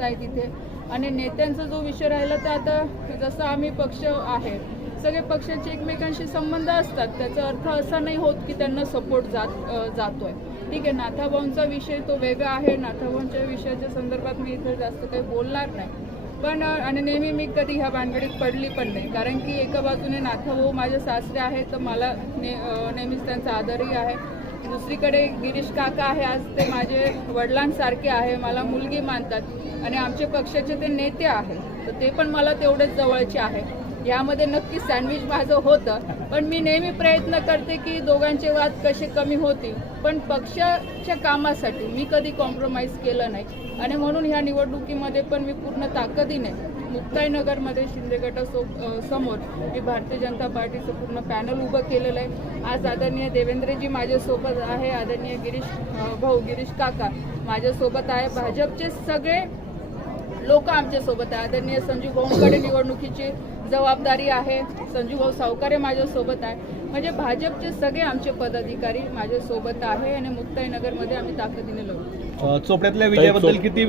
आहे तिथे. आणि नेत्यांचा जो विषय राहिला तर आता जसं आम्ही पक्ष आहे सगळे पक्षाचे एकमेकांशी संबंध असतात. त्याचा अर्थ असा नाही होत की त्यांना सपोर्ट जात जातोय. ठीक आहे नाथाभाऊंचा विषय तो वेगळा आहे. नाथाभाऊंच्या विषयाच्या संदर्भात मी इथे जास्त काही बोलणार नाही. पण आणि नेहमी मी कधी ह्या भानगडीत पडली पण नाही. कारण की एका बाजूने नाथाभाऊ माझे सासरे आहेत तर मला ने नेहमीच त्यांचा आदरही आहे. दुसरीकडे गिरीश काका आहे आज ते माझे वडिलांसारखे आहे मला मुलगी मानतात आणि आमचे पक्षाचे ते नेते आहेत तर ते पण मला तेवढेच जवळचे आहे. यामध्ये नक्की सँडविच माझं होतं पण मी नेहमी प्रयत्न करते की दोघांचे वाद कसे कमी होतील पण पक्षाच्या कामासाठी मी कधी कॉम्प्रोमाइज केलं नाही. आणि म्हणून ह्या निवडणुकीमध्ये पण मी पूर्ण ताकदीने मुक्ताईनगरमध्ये शिंदे गटासो समोर मी भारतीय जनता पार्टीचं पूर्ण पॅनल उभं केलेलं आहे. आज आदरणीय देवेंद्रजी माझ्यासोबत आहे आदरणीय गिरीश भाऊ गिरीश काका माझ्यासोबत आहे. भाजपचे सगळे लोक आमच्यासोबत आहे. आदरणीय संजू भाऊंकडे निवडणुकीची जबाबदारी आहे. संजू भाऊ सावकारे माझ्यासोबत आहे. म्हणजे भाजपचे सगळे आमचे पदाधिकारी माझ्यासोबत आहे आणि मुक्ताईनगरमध्ये आम्ही ताकदीने लढू चोपड्यातल्या विजयाबद्दल किती